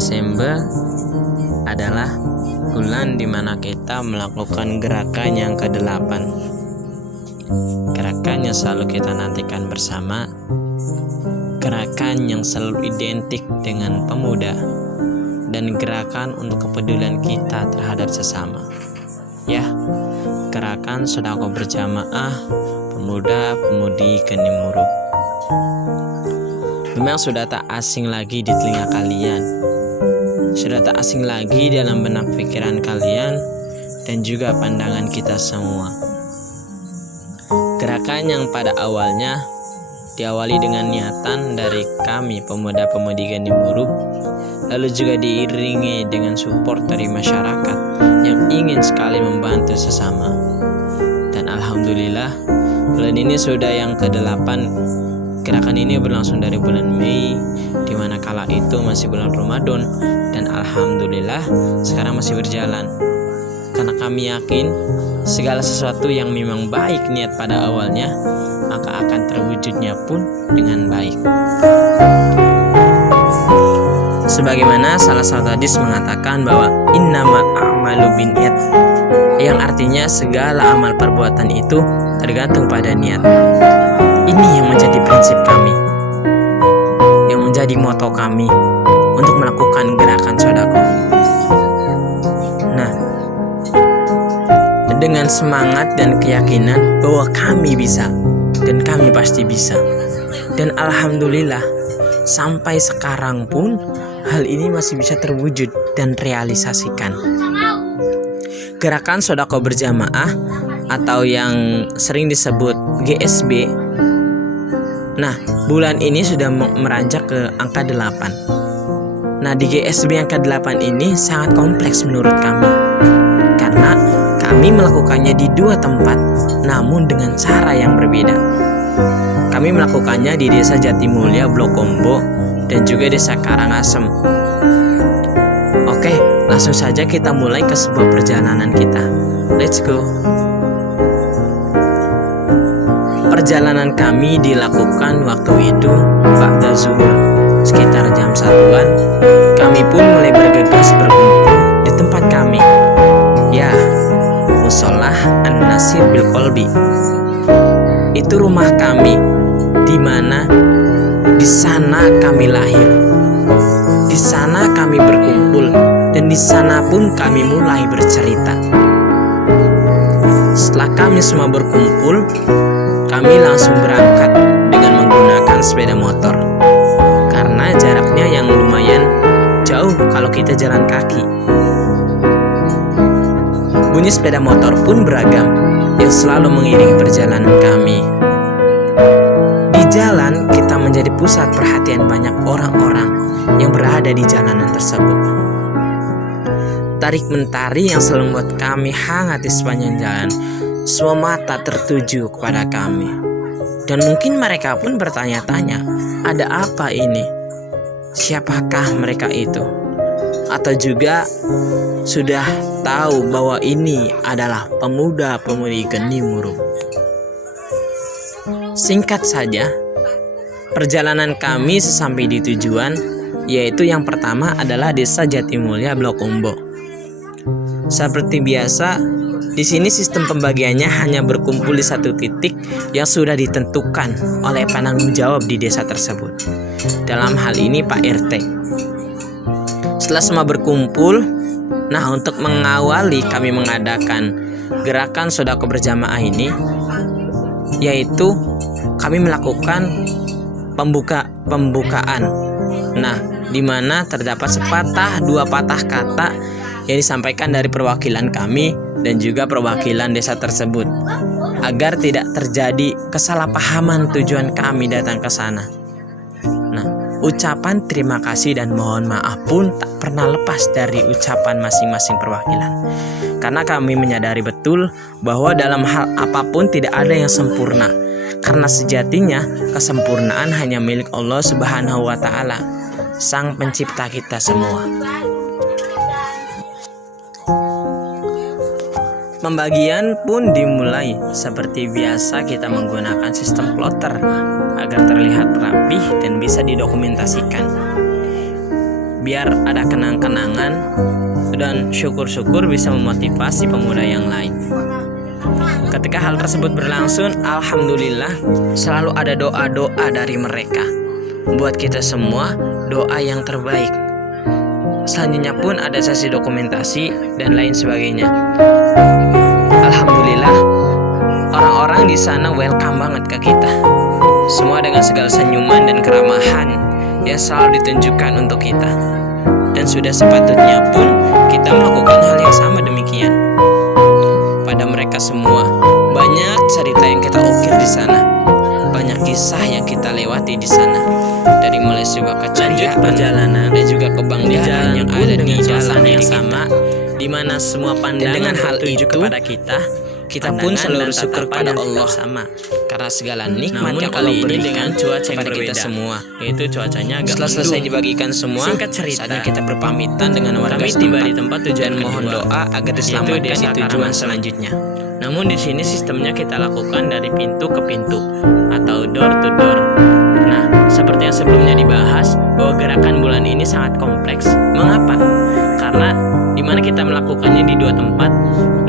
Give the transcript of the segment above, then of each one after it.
Desember adalah bulan dimana kita melakukan gerakan yang ke-8. Gerakan yang selalu kita nantikan bersama, gerakan yang selalu identik dengan pemuda, dan gerakan untuk kepedulian kita terhadap sesama. Ya, gerakan sedekah berjamaah pemuda-pemudi Geni Murub. Memang sudah tak asing lagi di telinga kalian, sudah tak asing lagi dalam benak pikiran kalian dan juga pandangan kita semua. Gerakan yang pada awalnya diawali dengan niatan dari kami pemuda-pemudi Geni Murub, lalu juga diiringi dengan support dari masyarakat yang ingin sekali membantu sesama. Dan alhamdulillah, bulan ini sudah yang ke-8. Gerakan ini berlangsung dari bulan Mei, di mana kala itu masih bulan Ramadan, dan alhamdulillah sekarang masih berjalan. Karena kami yakin segala sesuatu yang memang baik niat pada awalnya, maka akan terwujudnya pun dengan baik. Sebagaimana salah satu hadis mengatakan bahwa innamal a'malu binniyat, yang artinya segala amal perbuatan itu tergantung pada niat. Ini yang menjadi prinsip kami, yang menjadi moto kami untuk melakukan gerakan sedekah. Nah, dengan semangat dan keyakinan bahwa kami bisa dan kami pasti bisa. Dan alhamdulillah sampai sekarang pun hal ini masih bisa terwujud dan realisasikan. Gerakan sedekah berjamaah atau yang sering disebut GSB. Nah, bulan ini sudah meranjak ke angka 8. Nah, di GSB yang ke-8 ini sangat kompleks menurut kami, karena kami melakukannya di 2 tempat, namun dengan cara yang berbeda. Kami melakukannya di Desa Jatimulya, Blok Kombo, dan juga Desa Karangasem. Oke, langsung saja kita mulai ke sebuah perjalanan kita. Let's go. Perjalanan kami dilakukan waktu itu ba'da zuhur, sekitar jam 1-an. Kami pun mulai bergegas berkumpul di tempat kami, ya, Musolah An-Nasir bil Qalbi. Itu rumah kami, di mana di sana kami lahir, di sana kami berkumpul, dan di sana pun kami mulai bercerita. Setelah kami semua berkumpul, kami langsung berangkat dengan menggunakan sepeda motor, karena jaraknya yang lumayan jauh kalau kita jalan kaki. Bunyi sepeda motor pun beragam yang selalu mengiringi perjalanan kami. Di jalan kita menjadi pusat perhatian banyak orang-orang yang berada di jalanan tersebut. Tarik mentari yang selalu membuat kami hangat di sepanjang jalan. Semua mata tertuju kepada kami, dan mungkin mereka pun bertanya-tanya, ada apa ini? Siapakah mereka itu? Atau juga sudah tahu bahwa ini adalah pemuda-pemudi Geni Murub. Singkat saja, perjalanan kami sesampai di tujuan, yaitu yang pertama adalah Desa Jatimulya, Blok Kombo. Seperti biasa, di sini sistem pembagiannya hanya berkumpul di satu titik yang sudah ditentukan oleh penanggung jawab di desa tersebut. Dalam hal ini Pak RT. Setelah semua berkumpul, nah untuk mengawali kami mengadakan gerakan sedekah berjamaah ini, yaitu kami melakukan pembukaan. Nah, di mana terdapat sepatah 2 patah kata yang disampaikan dari perwakilan kami dan juga perwakilan desa tersebut, agar tidak terjadi kesalahpahaman tujuan kami datang ke sana. Nah, ucapan terima kasih dan mohon maaf pun tak pernah lepas dari ucapan masing-masing perwakilan, karena kami menyadari betul bahwa dalam hal apapun tidak ada yang sempurna, karena sejatinya kesempurnaan hanya milik Allah Subhanahu wa Ta'ala, Sang Pencipta kita semua. Pembagian pun dimulai seperti biasa, kita menggunakan sistem plotter agar terlihat rapih dan bisa didokumentasikan. biar ada kenang-kenangan dan syukur-syukur bisa memotivasi pemuda yang lain. Ketika hal tersebut berlangsung, alhamdulillah selalu ada doa-doa dari mereka buat kita semua, doa yang terbaik. Selanjutnya pun ada sesi dokumentasi dan lain sebagainya. Alhamdulillah orang-orang di sana welcome banget ke kita. Semua dengan segala senyuman dan keramahan yang selalu ditunjukkan untuk kita. Dan sudah sepatutnya pun kita melakukan hal yang sama demikian pada mereka semua. Banyak cerita yang kita ukir di sana, banyak kisah yang kita lewati di sana, dari mulai sebuah keceriaan perjalanan dan juga kebanggaan yang ada di jalan yang sama, di mana semua pandangan dengan hal itu kepada kita pun selalu bersyukur pada Allah sama, karena segala nikmat yang Allah berikan dengan cuaca yang berbeda kita semua, yaitu cuacanya agak setelah selesai dibagikan semua, singkat cerita, saatnya kita berpamitan dengan warga tiba di tempat tujuan, mohon doa agar diselamatkan di tujuan selanjutnya. Namun di sini sistemnya kita lakukan dari pintu ke pintu atau door to door. Nah, seperti yang sebelumnya dibahas bahwa gerakan bulan ini sangat kompleks. Mengapa? Karena dimana kita melakukannya di dua tempat,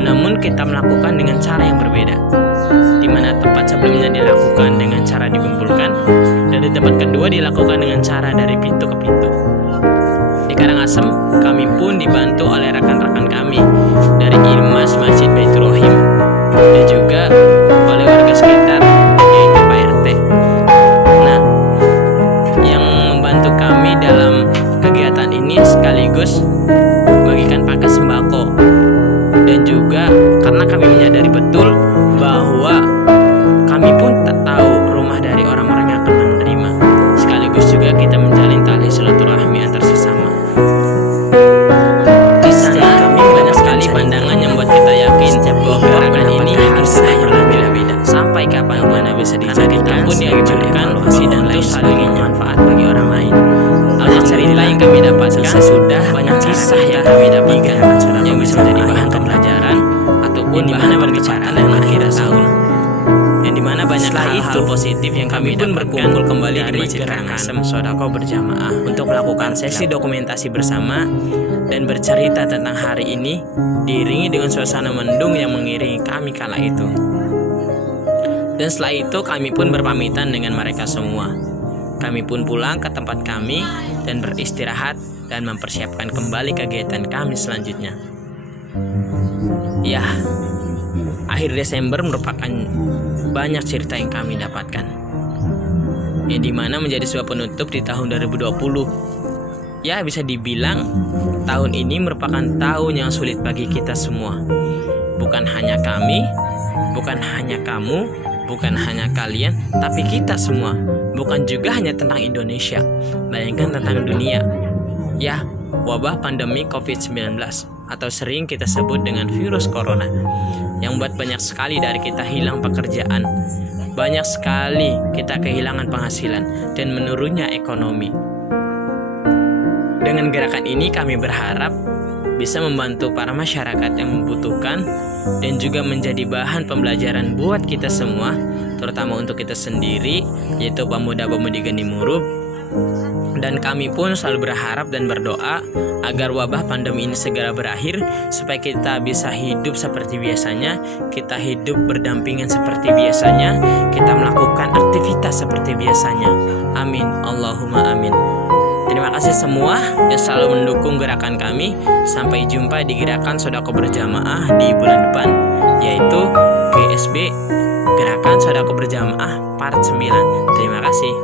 namun kita melakukan dengan cara yang berbeda. Dimana tempat sebelumnya dilakukan dengan cara dikumpulkan, dan di tempat kedua dilakukan dengan cara dari pintu ke pintu. Di Karangasem, kami pun dibantu oleh rekan-rekan kami dari Imas Masjid Baitur Rahim dan juga oleh warga sekitar, yaitu Pak RT. Nah, yang membantu kami dalam kegiatan ini sekaligus bagikan paket sembako, dan juga karena kami menyadari betul bahwa kami pun tak tahu rumah dari orang-orang yang akan menerima, sekaligus juga kita menjalin tali silaturahmi antar sesama. Di sana kami banyak sekali pandangan yang membuat kita yakin bahwa gerakan ini harus berbeda-beda sampai kapan mana bisa dijadikan pun dianjurkan dan lain saling bermanfaat bagi orang lain. Banyak cerita yang kami dapatkan, sudah banyak kisah yang kami dapatkan yang bisa menjadi bahan pembelajaran ataupun bahan berbicara dan akhir tahun, yang dimana banyak hal-hal positif yang kami pun berkumpul kembali di Masjid Karangasem Sodako berjamaah untuk melakukan sesi dokumentasi bersama dan bercerita tentang hari ini, diiringi dengan suasana mendung yang mengiringi kami kala itu. Dan setelah itu kami pun berpamitan dengan mereka semua. Kami pun pulang ke tempat kami dan beristirahat dan mempersiapkan kembali kegiatan kami selanjutnya. Ya, akhir Desember merupakan banyak cerita yang kami dapatkan, yang dimana menjadi sebuah penutup di tahun 2020. Ya, bisa dibilang tahun ini merupakan tahun yang sulit bagi kita semua. Bukan hanya kami, bukan hanya kamu, bukan hanya kalian, tapi kita semua. Bukan juga hanya tentang Indonesia, bayangkan tentang dunia. Ya, wabah pandemi COVID-19 atau sering kita sebut dengan virus corona, yang membuat banyak sekali dari kita hilang pekerjaan, banyak sekali kita kehilangan penghasilan dan menurunnya ekonomi. Dengan gerakan ini kami berharap bisa membantu para masyarakat yang membutuhkan dan juga menjadi bahan pembelajaran buat kita semua, terutama untuk kita sendiri, yaitu pemuda-pemudi Geni Murub. Dan kami pun selalu berharap dan berdoa agar wabah pandemi ini segera berakhir, supaya kita bisa hidup seperti biasanya, kita hidup berdampingan seperti biasanya, kita melakukan aktivitas seperti biasanya. Amin, Allahumma amin. Terima kasih semua yang selalu mendukung gerakan kami. Sampai jumpa di gerakan Sodako Berjamaah di bulan depan, yaitu GSB Gerakan Sodako Berjamaah Part 9. Terima kasih.